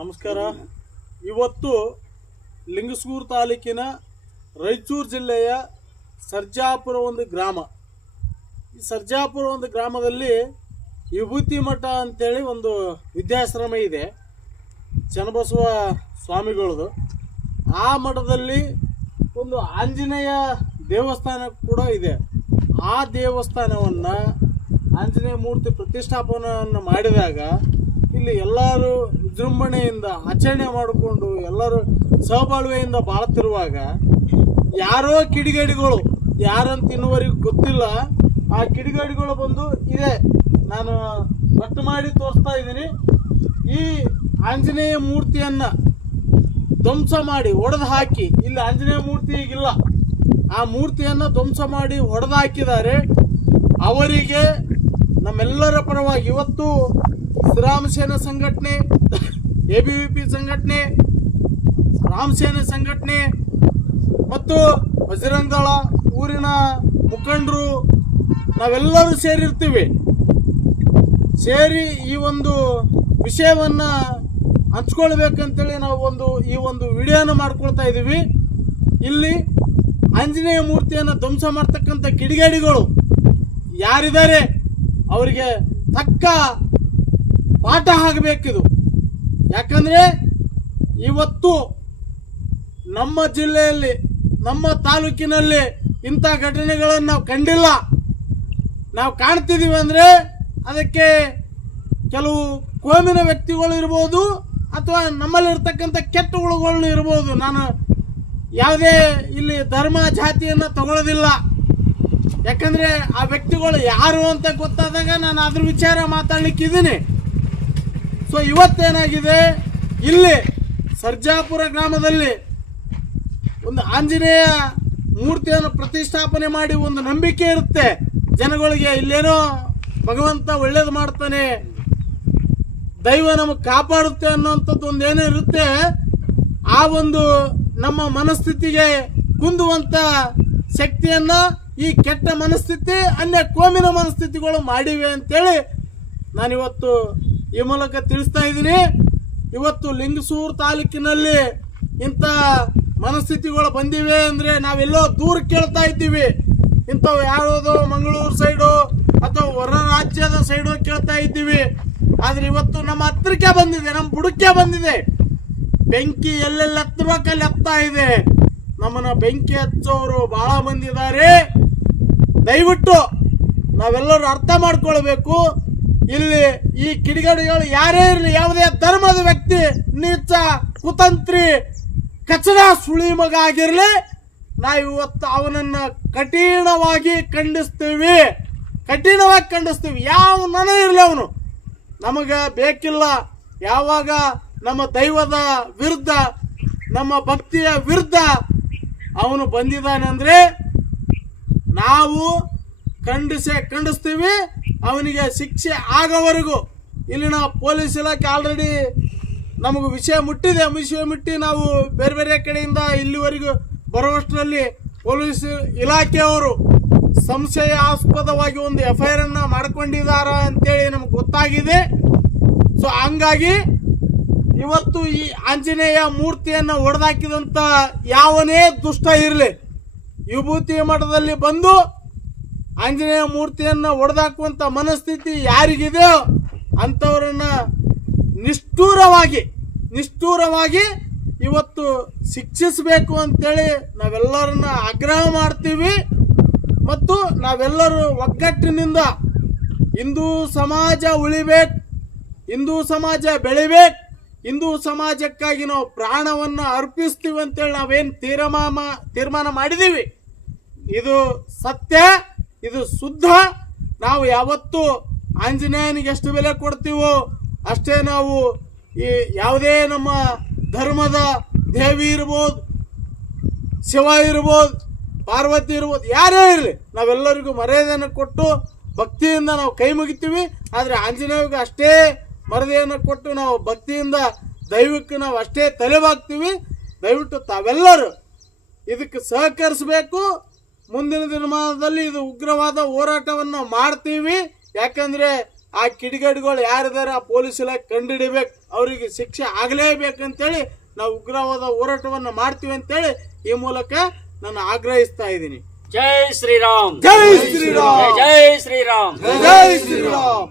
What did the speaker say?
ನಮಸ್ಕಾರ. ಇವತ್ತು ಲಿಂಗಸೂರು ತಾಲೂಕಿನ ರಾಯಚೂರು ಜಿಲ್ಲೆಯ ಸರ್ಜಾಪುರ ಒಂದು ಗ್ರಾಮ. ಈ ಸರ್ಜಾಪುರ ಒಂದು ಗ್ರಾಮದಲ್ಲಿ ವಿಭೂತಿ ಮಠ ಅಂತೇಳಿ ಒಂದು ವಿದ್ಯಾಶ್ರಮ ಇದೆ. ಚನ್ನಬಸವ ಸ್ವಾಮಿಗಳದು. ಆ ಮಠದಲ್ಲಿ ಒಂದು ಆಂಜನೇಯ ದೇವಸ್ಥಾನ ಕೂಡ ಇದೆ. ಆ ದೇವಸ್ಥಾನವನ್ನು ಆಂಜನೇಯ ಮೂರ್ತಿ ಪ್ರತಿಷ್ಠಾಪನೆಯನ್ನು ಮಾಡಿದಾಗ ಇಲ್ಲಿ ಎಲ್ಲರೂ ವಿಜೃಂಭಣೆಯಿಂದ ಆಚರಣೆ ಮಾಡಿಕೊಂಡು ಎಲ್ಲರೂ ಸಹಬಾಳ್ವೆಯಿಂದ ಬಾಳ್ತಿರುವಾಗ ಯಾರೋ ಕಿಡಿಗೇಡಿಗಳು ಯಾರಂತ ಇನ್ನುವರೆಗೂ ಗೊತ್ತಿಲ್ಲ, ಆ ಕಿಡಿಗೇಡಿಗಳು ಬಂದು ಇದೆ ನಾನು ಕಟ್ ಮಾಡಿ ತೋರಿಸ್ತಾ ಇದ್ದೀನಿ. ಈ ಆಂಜನೇಯ ಮೂರ್ತಿಯನ್ನ ಧ್ವಂಸ ಮಾಡಿ ಒಡೆದು ಹಾಕಿ. ಇಲ್ಲಿ ಆಂಜನೇಯ ಮೂರ್ತಿ ಈಗಿಲ್ಲ. ಆ ಮೂರ್ತಿಯನ್ನ ಧ್ವಂಸ ಮಾಡಿ ಹೊಡೆದು ಹಾಕಿದ್ದಾರೆ. ಅವರಿಗೆ ನಮ್ಮೆಲ್ಲರ ಪರವಾಗಿ ಇವತ್ತು ಶ್ರೀರಾಮಸೇನ ಸಂಘಟನೆ, ಎ ಬಿ ವಿ ಪಿ ಸಂಘಟನೆ ರಾಮಸೇನೆ ಸಂಘಟನೆ ಮತ್ತು ಬಜರಂಗಳ ಊರಿನ ಮುಖಂಡರು ನಾವೆಲ್ಲರೂ ಸೇರಿರ್ತೀವಿ. ಸೇರಿ ಈ ಒಂದು ವಿಷಯವನ್ನ ಹಂಚ್ಕೊಳ್ಬೇಕಂತೇಳಿ ನಾವು ಒಂದು ಈ ಒಂದು ವಿಡಿಯೋನ ಮಾಡ್ಕೊಳ್ತಾ ಇದ್ದೀವಿ ಇಲ್ಲಿ ಆಂಜನೇಯ ಮೂರ್ತಿಯನ್ನು ಧ್ವಂಸ ಮಾಡ್ತಕ್ಕಂಥ ಕಿಡಿಗೇಡಿಗಳು ಯಾರಿದ್ದಾರೆ? ಅವರಿಗೆ ತಕ್ಕ ಪಾಠ ಆಗಬೇಕಿದು. ಯಾಕಂದ್ರೆ ಇವತ್ತು ನಮ್ಮ ಜಿಲ್ಲೆಯಲ್ಲಿ, ನಮ್ಮ ತಾಲೂಕಿನಲ್ಲಿ ಇಂಥ ಘಟನೆಗಳನ್ನು ನಾವು ಕಂಡಿಲ್ಲ. ನಾವು ಕಾಣ್ತಿದ್ದೀವಿ ಅಂದ್ರೆ ಅದಕ್ಕೆ ಕೆಲವು ಕೋಮಿನ ವ್ಯಕ್ತಿಗಳು ಇರ್ಬೋದು ಅಥವಾ ನಮ್ಮಲ್ಲಿ ಇರ್ತಕ್ಕಂಥ ಕೆಟ್ಟ ಹುಳುಗಳು ಇರ್ಬೋದು. ನಾನು ಯಾವುದೇ ಇಲ್ಲಿ ಧರ್ಮ ಜಾತಿಯನ್ನ ತಗೊಳ್ಳೋದಿಲ್ಲ ಯಾಕಂದ್ರೆ ಆ ವ್ಯಕ್ತಿಗಳು ಯಾರು ಅಂತ ಗೊತ್ತಾದಾಗ ನಾನು ಅದ್ರ ವಿಚಾರ ಮಾತಾಡ್ಲಿಕ್ಕಿದ್ದೀನಿ. ಸೊ ಇವತ್ತೇನಾಗಿದೆ? ಇಲ್ಲಿ ಸರ್ಜಾಪುರ ಗ್ರಾಮದಲ್ಲಿ ಒಂದು ಆಂಜನೇಯ ಮೂರ್ತಿಯನ್ನು ಪ್ರತಿಷ್ಠಾಪನೆ ಮಾಡಿ ಒಂದು ನಂಬಿಕೆ ಇರುತ್ತೆ. ಜನಗಳಿಗೆ ಇಲ್ಲೇನೋ ಭಗವಂತ ಒಳ್ಳೇದು ಮಾಡ್ತಾನೆ, ದೈವ ನಮಗೆ ಕಾಪಾಡುತ್ತೆ ಅನ್ನೋಂಥದ್ದು ಒಂದು ಇರುತ್ತೆ. ಆ ಒಂದು ನಮ್ಮ ಮನಸ್ಥಿತಿಗೆ ಕುಂದುವಂತ ಶಕ್ತಿಯನ್ನ ಈ ಕೆಟ್ಟ ಮನಸ್ಥಿತಿ, ಅನ್ಯ ಕೋಮಿನ ಮನಸ್ಥಿತಿಗಳು ಮಾಡಿವೆ ಅಂತೇಳಿ ನಾನಿವತ್ತು ಈ ಮೂಲಕ ತಿಳಿಸ್ತಾ ಇದ್ದೀನಿ, ಇವತ್ತು ಲಿಂಗಸೂರು ತಾಲೂಕಿನಲ್ಲಿ ಇಂಥ ಮನಸ್ಥಿತಿಗಳು ಬಂದಿವೆ ಅಂದ್ರೆ ನಾವೆಲ್ಲೋ ದೂರ ಕೇಳ್ತಾ ಇದ್ದೀವಿ. ಇಂಥವು ಯಾವುದೋ ಮಂಗಳೂರು ಸೈಡು ಅಥವಾ ಹೊರ ರಾಜ್ಯದ ಸೈಡು ಕೇಳ್ತಾ ಇದ್ದೀವಿ. ಆದರೆ ಇವತ್ತು ನಮ್ಮ ಹತ್ರಕ್ಕೆ ಬಂದಿದೆ, ನಮ್ಮ ಬುಡಕ್ಕೆ ಬಂದಿದೆ. ಬೆಂಕಿ ಎಲ್ಲೆಲ್ಲಿ ಹತ್ತಬೇಕಲ್ಲಿ ಹತ್ತಾ ಇದೆ. ನಮ್ಮನ್ನ ಬೆಂಕಿ ಹಚ್ಚೋರು ಬಹಳ ಬಂದಿದ್ದಾರೆ ದಯವಿಟ್ಟು ನಾವೆಲ್ಲರೂ ಅರ್ಥ ಮಾಡ್ಕೊಳ್ಬೇಕು. ಇಲ್ಲಿ ಈ ಕಿಡಿಗಡಿಗಳು ಯಾರೇ ಇರಲಿ, ಯಾವುದೇ ಧರ್ಮದ ವ್ಯಕ್ತಿ, ನೀಚ, ಕುತಂತ್ರಿ ಕಚಡ ಸುಳಿಮಗ ಆಗಿರಲಿ ನಾವು ಇವತ್ತು ಅವನನ್ನ ಕಠಿಣವಾಗಿ ಖಂಡಿಸ್ತೀವಿ. ಕಠಿಣವಾಗಿ ಖಂಡಿಸ್ತೀವಿ. ಯಾವ ನನ ಇರಲಿ ಅವನು. ನಮಗ ಬೇಕಿಲ್ಲ. ಯಾವಾಗ ನಮ್ಮ ದೈವದ ವಿರುದ್ಧ, ನಮ್ಮ ಭಕ್ತಿಯ ವಿರುದ್ಧ ಅವನು ಬಂದಿದ್ದಾನೆ ಅಂದ್ರೆ ನಾವು ಖಂಡಿಸೇ ಖಂಡಿಸ್ತೀವಿ. ಅವನಿಗೆ ಶಿಕ್ಷೆ ಆಗೋವರೆಗೂ ಇಲ್ಲಿನ ಪೊಲೀಸ್ ಇಲಾಖೆ ಆಲ್ರೆಡಿ ನಮಗೆ ವಿಷಯ ಮುಟ್ಟಿದೆ. ವಿಷಯ ಮುಟ್ಟಿ ನಾವು ಬೇರೆ ಬೇರೆ ಕಡೆಯಿಂದ ಇಲ್ಲಿವರೆಗೂ ಬರುವಷ್ಟರಲ್ಲಿ ಪೊಲೀಸ್ ಇಲಾಖೆಯವರು ಸಂಶಯಾಸ್ಪದವಾಗಿ ಒಂದು ಎಫ್ ಐ ಆರ್ ಅನ್ನ ಮಾಡ್ಕೊಂಡಿದಾರ ಅಂತೇಳಿ ನಮ್ಗೆ ಗೊತ್ತಾಗಿದೆ. ಸೊ ಹಂಗಾಗಿ ಇವತ್ತು ಈ ಆಂಜನೇಯ ಮೂರ್ತಿಯನ್ನ ಒಡೆದಾಕಿದಂತ ಯಾವನೇ ದುಷ್ಟ ಇರಲಿ, ವಿಭೂತಿ ಮಠದಲ್ಲಿ ಬಂದು ಆಂಜನೇಯ ಮೂರ್ತಿಯನ್ನ ಒಡೆದಾಕುವಂತ ಮನಸ್ಥಿತಿ ಯಾರಿಗಿದೆಯೋ ಅಂಥವ್ರನ್ನ ನಿಷ್ಠೂರವಾಗಿ ನಿಷ್ಠೂರವಾಗಿ ಇವತ್ತು ಶಿಕ್ಷಿಸಬೇಕು ಅಂತೇಳಿ ನಾವೆಲ್ಲರನ್ನ ಆಗ್ರಹ ಮಾಡ್ತೀವಿ. ಮತ್ತು ನಾವೆಲ್ಲರೂ ಒಗ್ಗಟ್ಟಿನಿಂದ ಹಿಂದೂ ಸಮಾಜ ಉಳಿಬೇಕು, ಹಿಂದೂ ಸಮಾಜ ಬೆಳಿಬೇಕು, ಹಿಂದೂ ಸಮಾಜಕ್ಕಾಗಿ ನಾವು ಪ್ರಾಣವನ್ನು ಅರ್ಪಿಸ್ತೀವಿ ಅಂತೇಳಿ ನಾವೇನು ತೀರ್ಮಾನ ತೀರ್ಮಾನ ಮಾಡಿದ್ದೀವಿ ಇದು ಸತ್ಯ. ಇದು ಶುದ್ಧ. ನಾವು ಯಾವತ್ತೂ ಆಂಜನೇಯನಿಗೆ ಎಷ್ಟು ಬೆಲೆ ಕೊಡ್ತೀವೋ ಅಷ್ಟೇ ನಾವು ಈ ಯಾವುದೇ ನಮ್ಮ ಧರ್ಮದ ದೇವಿ ಇರ್ಬೋದು, ಶಿವ ಇರ್ಬೋದು, ಪಾರ್ವತಿ ಇರ್ಬೋದು, ಯಾರೇ ಇರಲಿ, ನಾವೆಲ್ಲರಿಗೂ ಮರ್ಯಾದೆಯನ್ನು ಕೊಟ್ಟು ಭಕ್ತಿಯಿಂದ ನಾವು ಕೈ ಮುಗಿತೀವಿ. ಆದರೆ ಆಂಜನೇಯಗೆ ಅಷ್ಟೇ ಮರ್ಯಾದೆಯನ್ನು ಕೊಟ್ಟು ನಾವು ಭಕ್ತಿಯಿಂದ ದೈವಕ್ಕೆ ನಾವು ಅಷ್ಟೇ ತಲೆಬಾಗ್ತೀವಿ ದಯವಿಟ್ಟು ತಾವೆಲ್ಲರೂ ಇದಕ್ಕೆ ಸಹಕರಿಸಬೇಕು. ಮುಂದಿನ ದಿನಮಾನದಲ್ಲಿ ಇದು ಉಗ್ರವಾದ ಹೋರಾಟವನ್ನು ಮಾಡ್ತೀವಿ. ಯಾಕಂದ್ರೆ ಆ ಕಿಡಿಗೇಡಿಗಳು ಯಾರಿದ್ದಾರೆ ಆ ಪೊಲೀಸ್ ಇಲಾಖೆ ಕಂಡುಹಿಡಿಬೇಕು ಅವರಿಗೆ ಶಿಕ್ಷೆ ಆಗಲೇಬೇಕಂತೇಳಿ ನಾವು ಉಗ್ರವಾದ ಹೋರಾಟವನ್ನು ಮಾಡ್ತೀವಿ ಅಂತೇಳಿ ಈ ಮೂಲಕ ನಾನು ಆಗ್ರಹಿಸ್ತಾ ಇದ್ದೀನಿ. ಜೈ ಶ್ರೀರಾಮ್. ಜೈ ಶ್ರೀರಾಮ್. ಜೈ ಶ್ರೀರಾಮ್. ಜೈ ಶ್ರೀರಾಮ್.